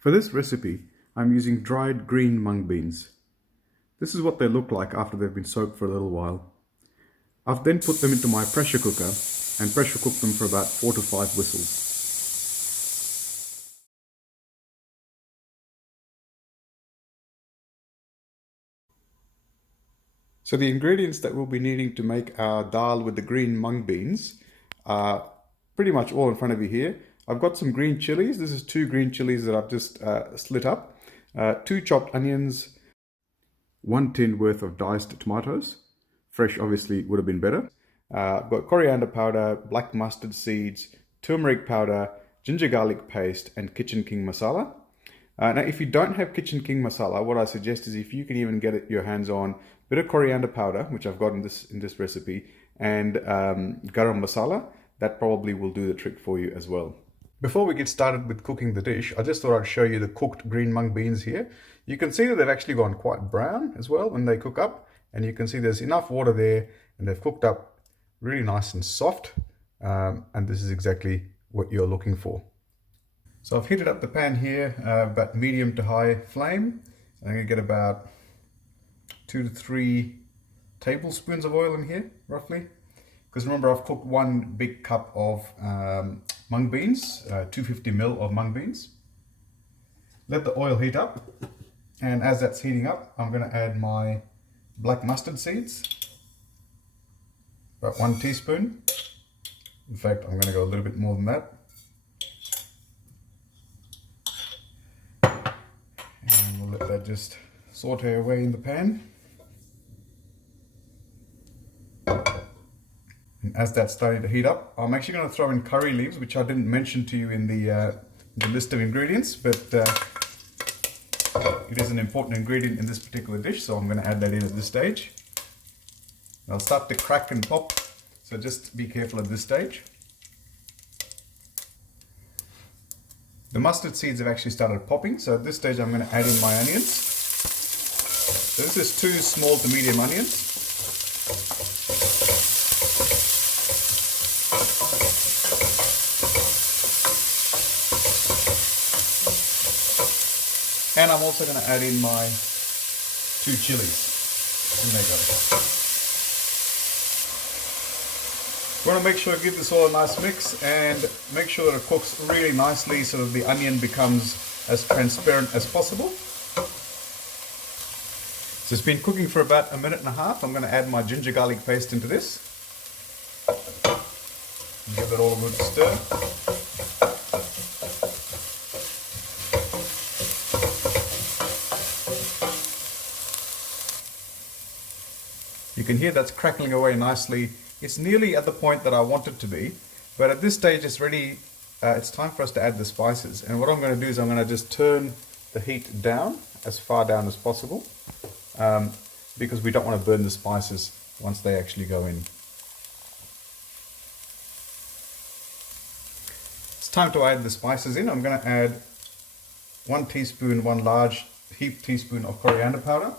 For this recipe, I'm using dried green mung beans. This is what they look like after they've been soaked for a little while. I've then put them into my pressure cooker and pressure cooked them for about 4 to 5 whistles. So the ingredients that we'll be needing to make our dal with the green mung beans are pretty much all in front of you here. I've got some green chilies. This is 2 green chilies that I've just slit up. 2 chopped onions, 1 tin worth of diced tomatoes. Fresh obviously would have been better. I've got coriander powder, black mustard seeds, turmeric powder, ginger garlic paste, and kitchen king masala. Now, if you don't have kitchen king masala, what I suggest is if you can even get your hands on a bit of coriander powder, which I've got in this recipe, and garam masala, that probably will do the trick for you as well. Before we get started with cooking the dish, I just thought I'd show you the cooked green mung beans here. You can see that they've actually gone quite brown as well when they cook up, and you can see there's enough water there, and they've cooked up really nice and soft, and this is exactly what you're looking for. So I've heated up the pan here, about medium to high flame. I'm going to get about 2 to 3 tablespoons of oil in here, roughly. Because remember, I've cooked 1 big cup of mung beans, 250 ml of mung beans. Let the oil heat up, and as that's heating up, I'm going to add my black mustard seeds, about 1 teaspoon. In fact, I'm going to go a little bit more than that. And we'll let that just saute away in the pan. And as that's starting to heat up, I'm actually going to throw in curry leaves, which I didn't mention to you in the list of ingredients, but it is an important ingredient in this particular dish, so I'm going to add that in at this stage. They'll start to crack and pop, so just be careful at this stage. The mustard seeds have actually started popping, so at this stage I'm going to add in my onions. So this is 2 small to medium onions. And I'm also going to add in my 2 chilies. And there you go. We want to make sure to give this all a nice mix and make sure that it cooks really nicely so that the onion becomes as transparent as possible. So it's been cooking for about 1.5 minutes. I'm going to add my ginger garlic paste into this. And give it all a good stir. You can hear that's crackling away nicely. It's nearly at the point that I want it to be, but at this stage it's ready. It's time for us to add the spices. And what I'm going to do is I'm going to just turn the heat down, as far down as possible, because we don't want to burn the spices once they actually go in. It's time to add the spices in. I'm going to add 1 teaspoon, 1 large heaped teaspoon of coriander powder.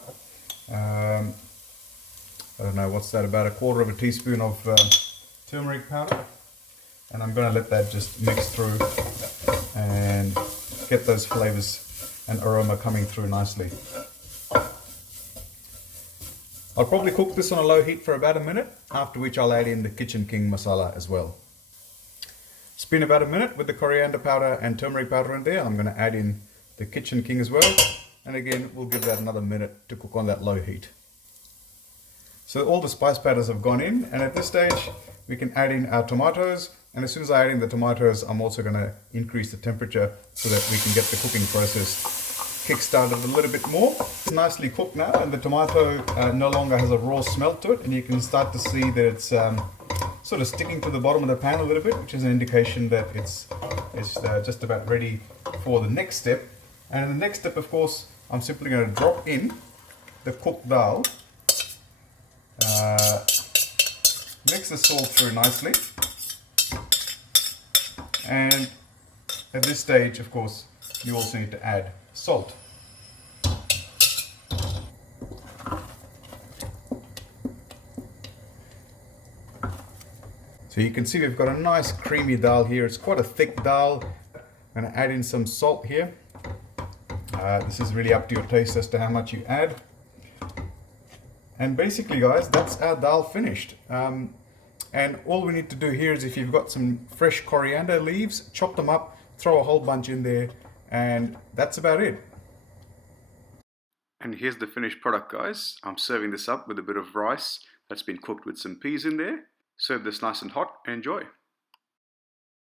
I don't know, what's that, about 1/4 teaspoon of turmeric powder. And I'm going to let that just mix through and get those flavors and aroma coming through nicely. I'll probably cook this on a low heat for about 1 minute, after which I'll add in the kitchen king masala as well. It's been about 1 minute with the coriander powder and turmeric powder in there. I'm going to add in the kitchen king as well. And again, we'll give that another minute to cook on that low heat. So all the spice powders have gone in, and at this stage we can add in our tomatoes, and as soon as I add in the tomatoes, I'm also going to increase the temperature so that we can get the cooking process kick-started a little bit more. It's nicely cooked now, and the tomato no longer has a raw smell to it, and you can start to see that it's sort of sticking to the bottom of the pan a little bit, which is an indication that it's just about ready for the next step. And in the next step, of course, I'm simply going to drop in the cooked dal. Mix this all through nicely, and at this stage, of course, you also need to add salt. So you can see we've got a nice creamy dal here. It's quite a thick dal. I'm going to add in some salt here. This is really up to your taste as to how much you add. And basically, guys, that's our dal finished. And all we need to do here is, if you've got some fresh coriander leaves, chop them up, throw a whole bunch in there, and that's about it. And here's the finished product, guys. I'm serving this up with a bit of rice that's been cooked with some peas in there. Serve this nice and hot and enjoy.